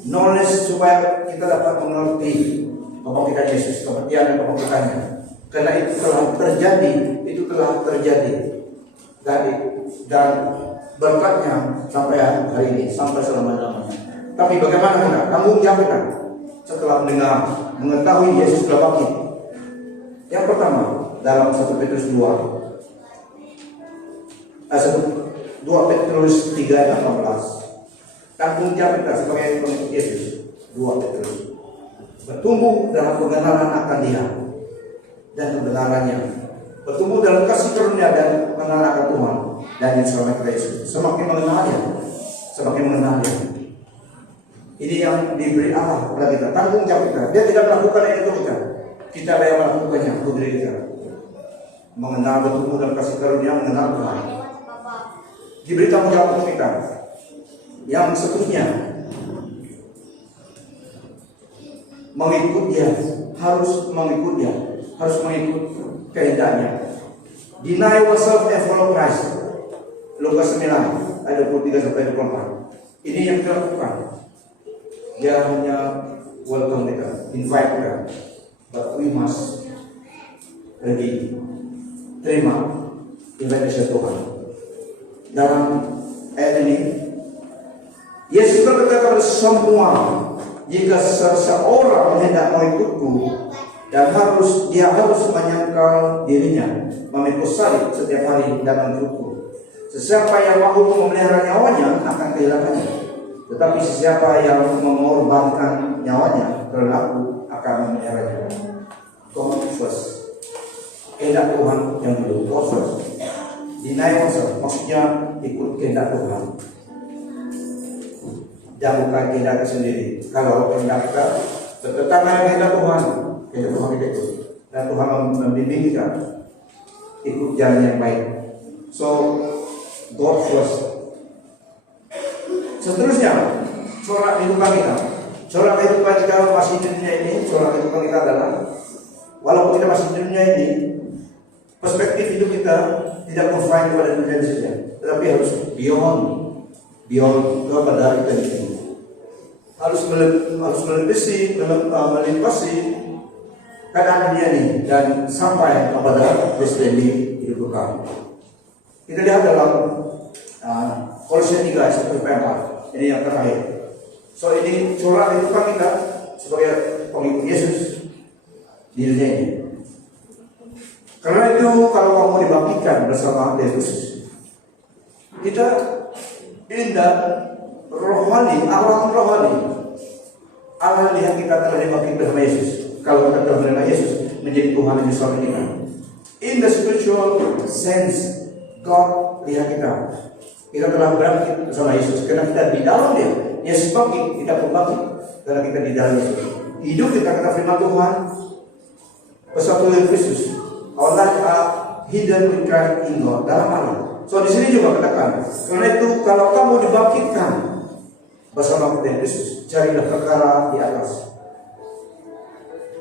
knowledge supaya kita dapat mengerti kebangkitan Yesus, kematian dan kebangkitannya. Karena itu telah terjadi, dan berkatnya sampai hari ini, sampai selama-lamanya. Tapi bagaimana kita? Tanggung jawab kita setelah mengetahui Yesus telah bangkit. Yang pertama, dalam 1 Petrus 2 Petrus 3:18. Tanggung jawab kita sebagai pengikut Yesus. 2 Petrus. Bertumbuh dalam pengenalan akan Dia dan kebenarannya. Bertumbuh dalam kasih karunia dan pengenalan akan Tuhan dan yang selamat Yesus. Semakin mengenalnya, semakin mengenalnya. Ini yang diberi Allah kepada kita. Tanggung jawab kita. Dia tidak melakukan itu kita. Kita yang melakukannya untuk diri kita. Mengenal, bertumbuh dalam kasih karunia, mengenal Tuhan. Diberi tanggung jawab untuk kita. Yang seterusnya, mengikut Dia, harus mengikut Dia, harus mengikut kehendaknya. Deny yourself and follow Christ. Lukas 9 ayat 23-24. Ini yang kita lakukan. Dia hanya welcome kita, invite kita, but we must ready, terima invitation Tuhan. Dalam ayat ini, Yesus berkata kepada semua, jika seseorang hendak mengikutku, dan dia harus menyangkal dirinya, memikul salib setiap hari dan mengikutku. Sesiapa yang mau memelihara nyawanya akan kehilangannya, tetapi sesiapa yang mengorbankan nyawanya karena aku akan memeliharanya. God first. Kehendak Tuhan yang dulu. God first. Deny yourself, maksudnya ikut kehendak Tuhan. Jangan bukan kehendak sendiri. Kalau kehendak kita bertentangan dengan kehendak Tuhan, kehendak Tuhan kita ikut. Dan Tuhan membimbing kita ikut jalan yang baik. So, God first. Seterusnya, corak kehidupan kita. Corak kehidupan kita masih di dunia ini. Corak kehidupan kita adalah, walaupun kita masih di dunia ini, perspektif hidup kita tidak confined kepada dunia ini saja, tetapi harus beyond kepada kita ini. Harus melimpasi keadaan dunia ini dan sampai kepada destiny hidup kekal. Kita lihat dalam Kolose 3 ayat 1-4. Ini yang terakhir. So ini corak kehidupan kita sebagai pengikut Yesus di dunia ini. Karena itu kalau kamu dibangkitkan bersama Yesus, kita indah rohani, alam rohani. Allah lihat kita telah dibangkitkan bersama Yesus. Kalau kita telah menerima Yesus menjadi Tuhan dan Juru kita. In the spiritual sense, God lihat kita. Kita telah bangkit bersama Yesus karena kita di dalam Dia. Yesus bangkit, kita pun bangkit karena kita di dalam Yesus. Hidup kita firman Tuhan bersatu dengan Kristus. Our life are hidden with Christ in God, dalam Allah. So di sini juga katakan, karena itu kalau kamu dibangkitkan bersama dengan Kristus, carilah perkara di atas.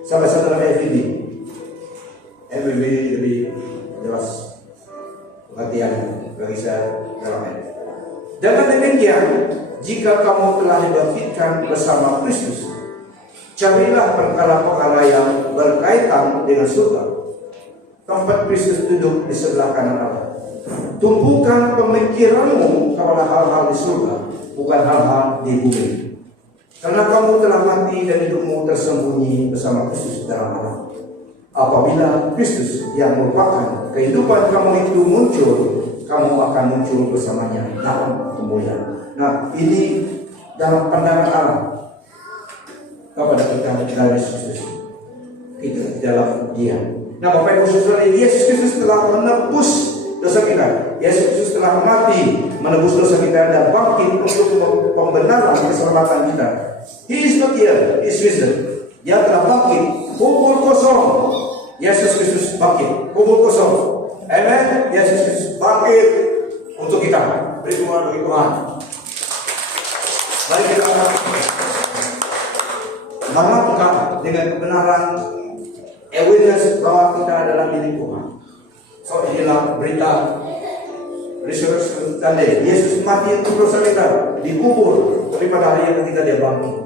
Sampai satu lagi FBB lebih jelas pengertian bagi saya dalam ayat. Dengan demikian, jika kamu telah dibangkitkan bersama Kristus, carilah perkara-perkara yang berkaitan dengan surga, tempat Kristus duduk di sebelah kanan Allah. Tumpukan pemikiranmu kepada hal-hal di surga, bukan hal-hal di bumi. Karena kamu telah mati dan hidupmu tersembunyi bersama Kristus dalam Allah. Apabila Kristus yang merupakan kehidupan kamu itu muncul, kamu akan muncul bersamanya dalam kemuliaan. Nah, ini dalam pandangan Allah kepada kita dari Kristus. kita dalam Dia. Nah, Bapak Ibu Saudara, Yesus Kristus telah menebus dosa kita. Yesus Kristus telah mati menebus dosa kita dan bangkit untuk pembenaran keselamatan kita. He is not here, He is risen. Dia telah bangkit, kubur kosong. Yesus Kristus bangkit, kubur kosong. Amen. Yesus Kristus bangkit untuk kita. Beri Tuhan, bagi Tuhan. Mari kita melangkah dengan kebenaran, awareness bahwa kita adalah milik Tuhan. So inilah berita resurrection Sunday. Yesus mati untuk dosa kita, dikubur, tapi pada hari yang ketiga Dia bangkit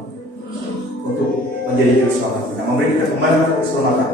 untuk menjadi juru selamat kita, memberi kita kemenangan keselamatan.